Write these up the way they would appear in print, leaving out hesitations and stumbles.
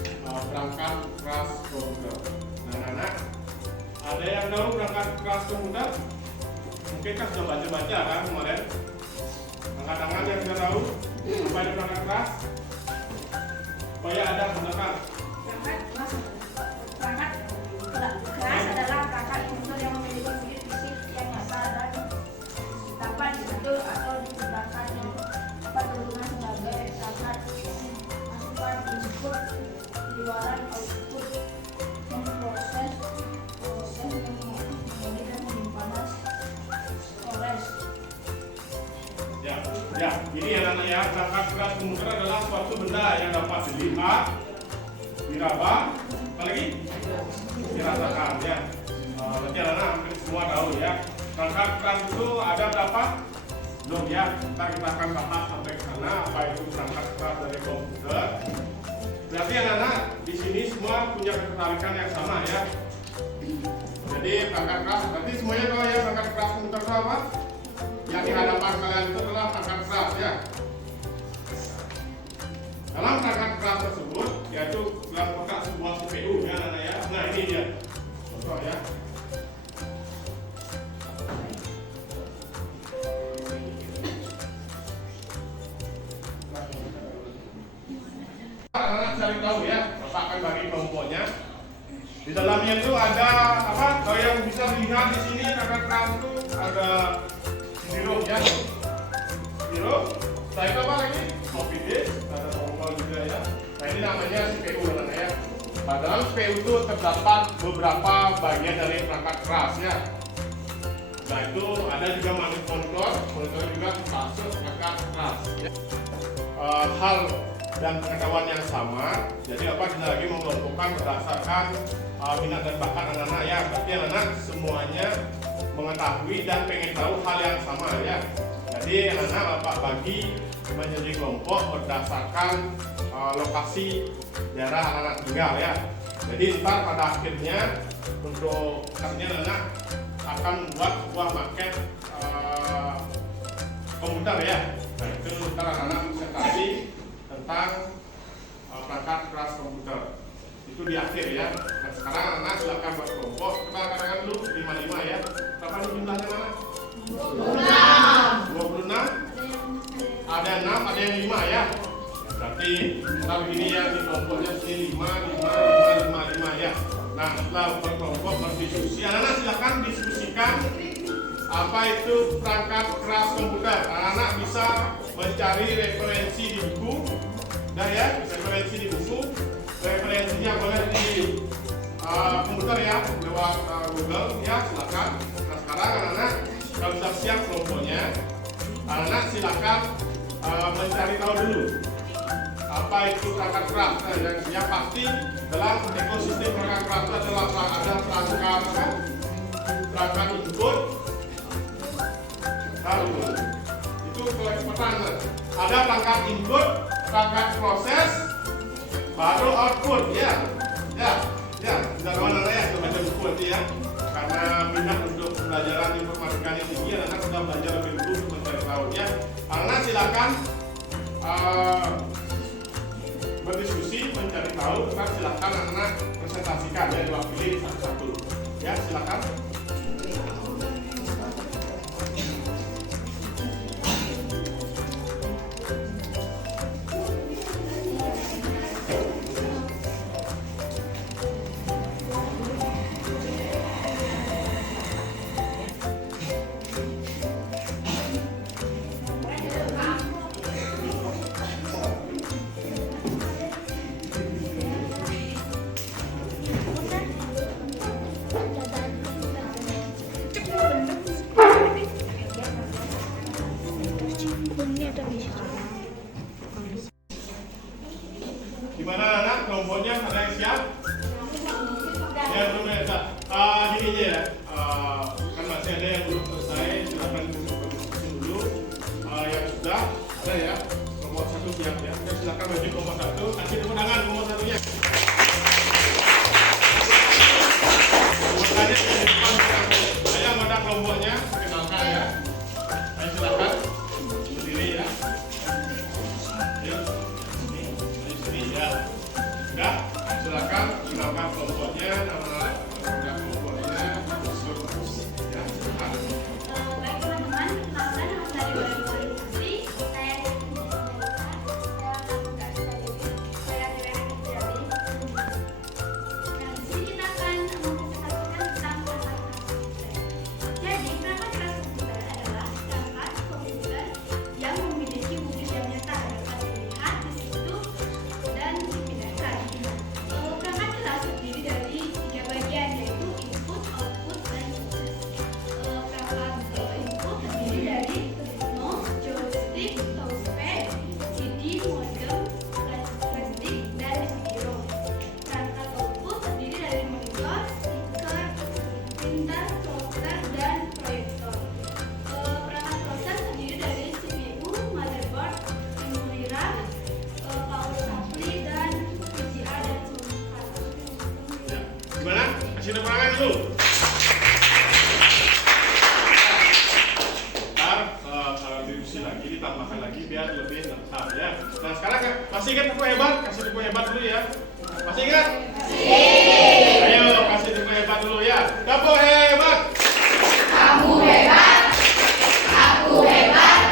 dengan perangkat keras komputer. Nah, anak-anak, ada yang tahu perangkat keras komputer? Mungkin kan sudah baca-baca kan kemarin. Angkat tangan yang sudah tahu apa itu perangkat keras? Oh ya, ada misalkan. Perangkat keras adalah perangkat komputer yang memiliki fisik yang nyata dan dapat diatur atau digunakan yang dapat berguna sebagai perangkat masukan input, keluaran output, memproses, memori dan penyimpanan storage. Ya, ini ya anak ya, perangkat keras komputer adalah suatu benda yang dapat dilihat, diraba, apa lagi? Dirasakan ya. Berarti anak hampir semua tahu ya. Perangkat keras itu ada berapa? Belum ya. Ntar kita akan bahas sampai ke sana apa itu perangkat keras dari komputer. Berarti anak-anak di sini semua punya ketertarikan yang sama ya. Jadi perangkat keras, berarti semuanya tahu ya perangkat keras komputer itu apa? Yang di hadapan kalian itu adalah perangkat keras ya. Dalam perangkat keras tersebut yaitu dalam kotak sebuah CPU ya anak ya. Nah ini dia contoh ya. Anak-anak cari tahu ya. Bapak akan bagi kelompoknya. Di dalamnya itu ada apa? Kalau yang bisa dilihat di sini perangkat keras itu ada zero ya. Zero. Saya itu apa lagi? Floppy disk, ada tombol juga ya. Nah ini namanya CPU anak ya. Nah, dalam CPU itu terdapat beberapa bagian dari perangkat keras ya. Nah itu ada juga monitor juga termasuk perangkat keras ya. Hal dan pengetahuan yang sama. Jadi apa kita lagi mengelompokkan berdasarkan minat dan bakat anak-anak ya. Berarti anak-anak semuanya mengetahui dan pengen tahu hal yang sama ya. Jadi anak-anak Bapak bagi menjadi kelompok berdasarkan lokasi daerah anak-anak tinggal ya. Jadi ntar pada akhirnya untuk anak-anak akan membuat sebuah market komputer ya. Nah itu ntar anak-anak presentasi tentang perangkat keras komputer. Itu di akhir ya. Nah sekarang anak-anak silakan buat kelompok. Kita katakan dulu 55 ya. Berapa jumlahnya mana? 26. Ada 6, ada yang 5 ya. Berarti kalau begini ya di kelompoknya sini 5 ya. Nah setelah berkelompok berdiskusi, anak-anak silakan diskusikan apa itu perangkat keras komputer. Anak-anak bisa mencari referensi di buku. Dah ya, referensi di buku. Referensinya boleh di komputer ya, lewat Google ya, silakan. Nah sekarang anak-anak kalau sudah siap kelompoknya, anak-anak silakan mencari tahu dulu apa itu perangkat keras. Nah, yang pasti dalam ekosistem perangkat keras itu adalah ada perangkat input, itu pertanyaan. Ada perangkat input, perangkat proses, baru output ya. Sudah kawan ya, itu baca buku ya. Karena minat untuk pembelajaran informatika yang tinggi, anak sudah belajar lebih dulu untuk mencari tahu ya. Anak silakan berdiskusi, mencari tahu, tetap silakan anak presentasikan ya, diwakili satu-satu. Ya, silakan. Gimana anak kelompoknya, ada yang siap? Ya belum ya. Gini aja ya. Kan masih ada yang belum selesai, silakan diskusi dulu. Yang sudah ada ya. Kelompok satu siap ya. Silakan maju kelompok satu. Kasih tepuk tangan kelompok satunya. Kelompoknya di depan. Saya anggota kelompoknya, kenalkan ya. Ayo silakan berdiri ya. Yuk, sini ya. Sudah, silakan kenalkan kelompoknya, nama kelompoknya, ya. Baik teman-teman, perkenalkan nama saya Dewi Putri. Saya saya Dewi. Nah, di sini kita akan mempresentasikan tentang perangkat komputer. Jadi, perangkat keras komputer adalah perangkat komputer yang memiliki wujud yang nyata dapat dilihat di situ dan dipindahkan. Perangkat keras terdiri dari 3 bagian, yaitu input, output, dan proses. Perangkat input terdiri dari remote, joystick, touchpad, CD, modem, flashdisk, dan gyro. Perangkat output terdiri dari monitor, speaker, printer, plotter, dan proyektor. Perangkat proses terdiri dari CPU, motherboard, memori RAM, power supply, dan VGA dan sound card. Ya. Gimana? Kasih tepuk tangan dulu. Ntar kalau diusi lagi, ditambahkan lagi biar lebih lengkap ya. Nah sekarang masih ingat tepuk hebat? Kasih tepuk hebat dulu ya. Masih ingat? Ayo kasih tepuk hebat dulu ya. Tepuk hebat. Kamu hebat, aku hebat,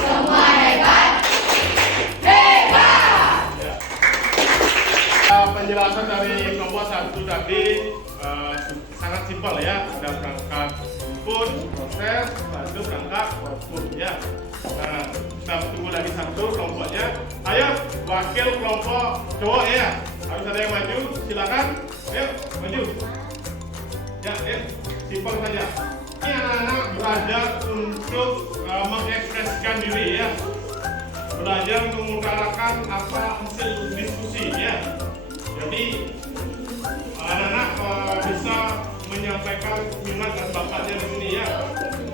semua hebat, hebat. Ya. Penjelasan dari kelompok 1 tadi sangat simpel ya. Ada perangkat input, proses, lalu perangkat output ya. Nah, kita tunggu lagi satu kelompoknya. Ayo, wakil kelompok cowok ya. Harus ada yang maju, silakan. Ayo, maju. Ya, simpel saja. Ini anak-anak belajar untuk mengekspresikan diri ya. Belajar mengutarakan apa hasil diskusi ya. Jadi anak-anak bisa menyampaikan minat dan bakatnya di sini ya.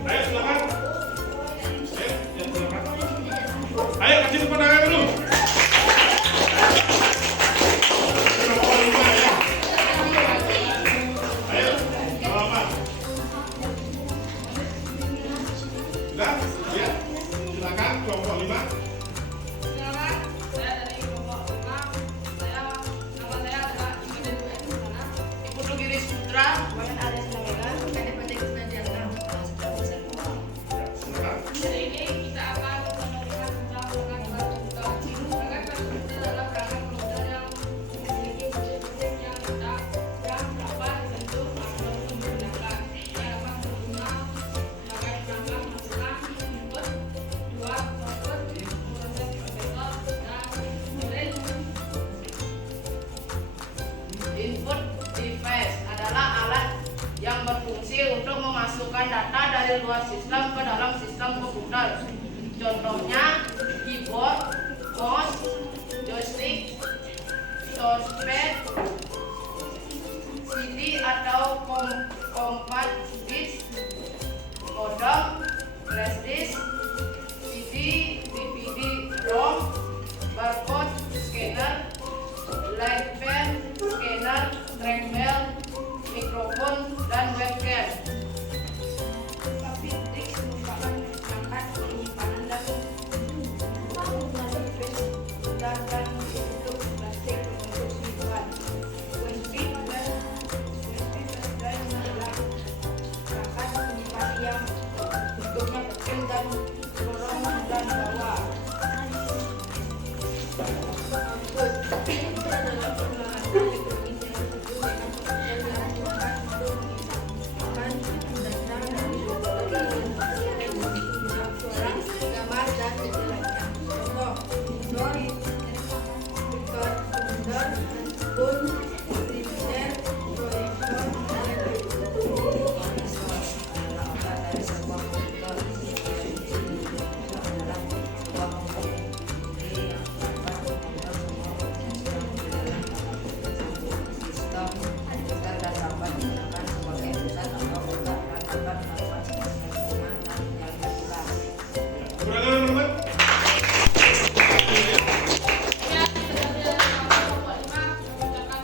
Ayo silakan. Ayo, ya silakan. Ayo kasih tepuk tangan dulu. Kelompok 5 ya. Ayo, Bapak. Sudah? Ya. Silakan kelompok 5. Selamat, saya dari kelompok 5. Nama saya adalah Iman Dwi Susana. Iputu Giris Putra, Wayan Alias Lamela, KDPT Kusnadianta. Ya, silakan. Hari ini kita akan membahas tentang perangkat komputer. Perangkat komputer adalah perangkat komputer yang memiliki wujud-wujud yang nyata yang dapat dibentuk atau digunakan. Yang dapat berguna sebagai perangkat masukan input, dua output, proses prosesor, dan memory. Input device adalah alat yang berfungsi untuk memasukkan data dari luar sistem ke dalam sistem komputer. Contohnya keyboard, mouse, joystick, touchpad, CD atau compact disc, modem, flash disk, CD, DVD, ROM, barcode, scanner, light pen, scanner, trackball, mikrofon, dan webcam. Tapi disk merupakan perangkat penyimpanan dan dan untuk plastik untuk simpan. USB dan drive adalah perangkat penyimpanan yang bentuknya kecil dan dorong dan bawah. Output itu adalah perangkat elektronik yang disebut dengan komputer yang digunakan untuk mengirimkan data dari suara, gambar, dan sejenisnya. Contoh, monitor, speaker, komputer, handphone, printer, proyektor, dan lain-lain. Kekurangan teman-teman? Ya, dari kelompok 5 mengucapkan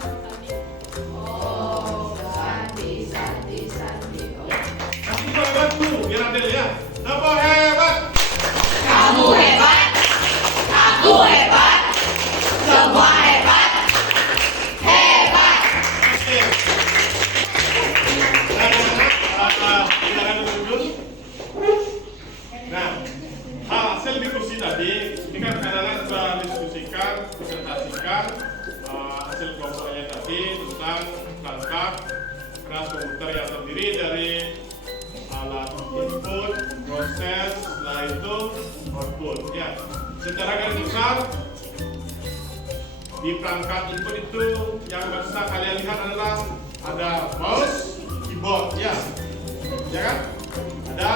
ada kelas komputer yang terdiri dari alat input, proses, setelah itu output. Ya, secara garis besar di perangkat input itu yang bisa kalian lihat adalah ada mouse, keyboard, ya kan? Ada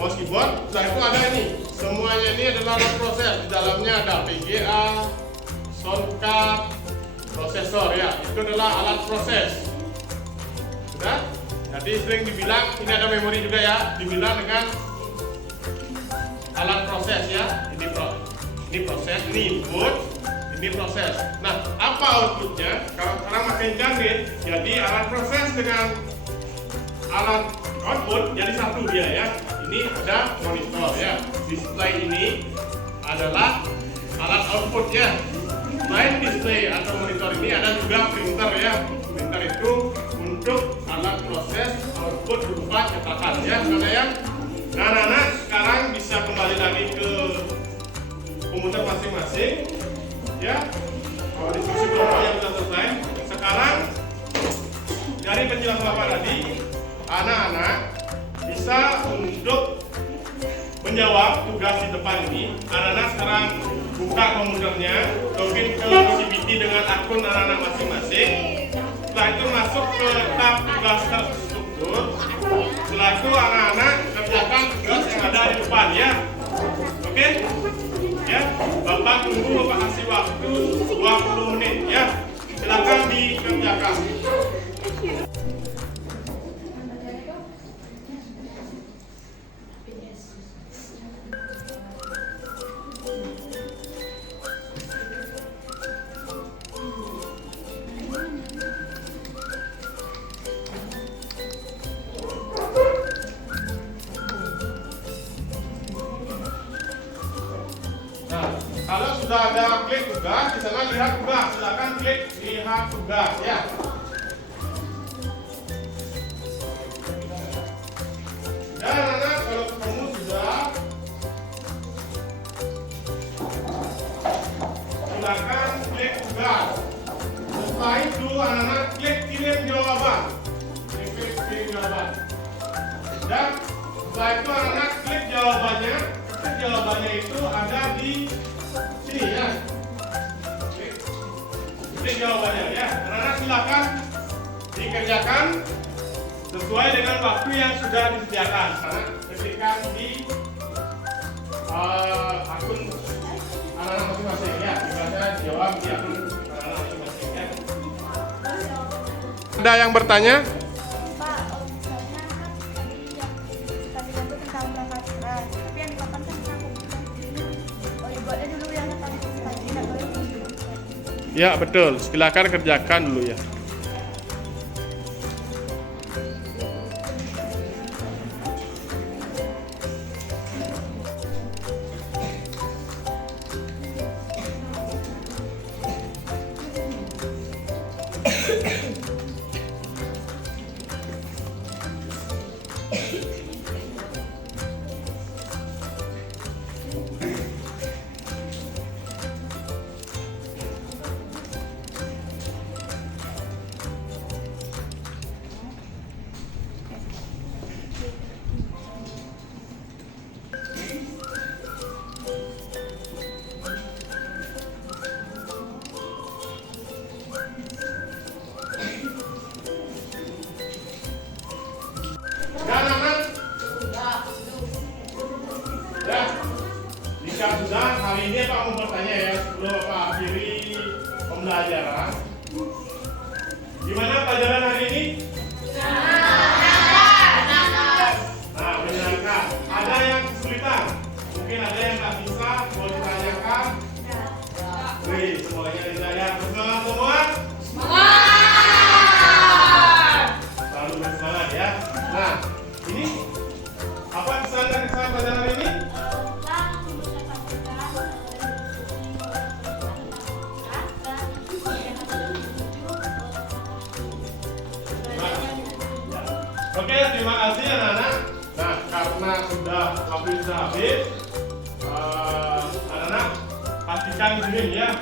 mouse, keyboard. Setelah itu ada ini. Semuanya ini adalah alat proses. Di dalamnya ada VGA, sound card, prosesor, ya. Itu adalah alat proses. Sudah? Jadi sering dibilang ini ada memori juga, ya. Dibilang dengan alat proses, ya. Ini proses, ini input, ini proses. Nah, apa outputnya? Kalau sekarang makin canggih, jadi alat proses dengan alat output jadi satu dia, ya. Ini ada monitor, ya. Display ini adalah alat outputnya. Selain display atau monitor ini ada juga printer, ya. Printer itu untuk alat proses output berupa cetakan, ya. Karena ya, nah anak-anak sekarang bisa kembali lagi ke komputer masing-masing, ya. Kalau diskusi kelompok yang sudah selesai, sekarang dari penjelasan Bapak tadi, anak-anak bisa untuk menjawab tugas di depan ini. Anak-anak sekarang buka komputernya, login ke CBT dengan akun anak-anak masing-masing. Setelah itu masuk ke tab tugas terstruktur. Setelah itu anak-anak kerjakan tugas yang ada di depan, ya. Oke? Ya, Bapak tunggu, Bapak kasih waktu 20 menit, ya. Silakan dikerjakan. Nah, kalau sudah ada klik tugas, di sana lihat tugas. Silakan klik lihat tugas, ya. Dan anak-anak kalau ketemu sudah, silakan klik tugas. Setelah itu anak-anak klik kirim jawaban. Klik kirim jawaban. Dan setelah itu anak-anak klik jawabannya. Jawabannya itu ada di sini, ya. Klik jawabannya, ya. Anak-anak silakan dikerjakan sesuai dengan waktu yang sudah disediakan. Karena ketikkan di akun anak-anak masing-masing, ya. Biasanya jawab di akun anak-anak masing-masing, ya. Ada yang bertanya? Pak, misalnya kan tadi itu tentang perangkat keras, tapi yang di papan kan tentang komputer. Oh, ibunya dulu yang tadi atau yang Ya, betul. Silakan kerjakan dulu, ya. Jika sudah, hari ini Pak mau bertanya, ya, sebelum Bapak akhiri pembelajaran. Gimana pelajaran hari ini? Nah, menyenangkan. Ada yang kesulitan? Mungkin ada yang nggak bisa, mau ditanyakan? Wih, semuanya tidak, ya. Bersemangat semua? Selalu bersemangat, ya. Nah, ini apa pesan dari saya pelajaran hari ini? Oke, terima kasih anak-anak. Nah, karena sudah waktu sudah habis, anak-anak pastikan kirim, ya,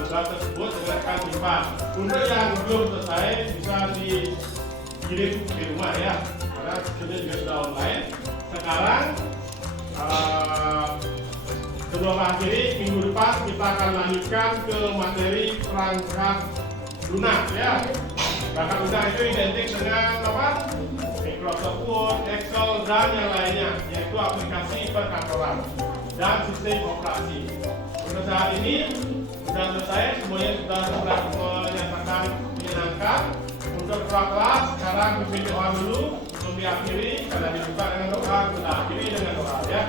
tugas tersebut dengan rekan simpan. Untuk yang belum selesai bisa dikirim di rumah ya, karena ini juga sudah online. Sekarang sebelum akhiri minggu depan kita akan lanjutkan ke materi perangkat lunak ya. Perangkat lunak itu identik dengan apa? Microsoft Word, Excel dan yang lainnya, yaitu aplikasi perkantoran dan sistem operasi. Untuk saat ini sudah selesai, semuanya sudah menyatakan menyenangkan. Untuk kelas sekarang pimpin doa dulu sebelum diakhiri, karena dibuka dengan doa, kita akhiri dengan doa ya.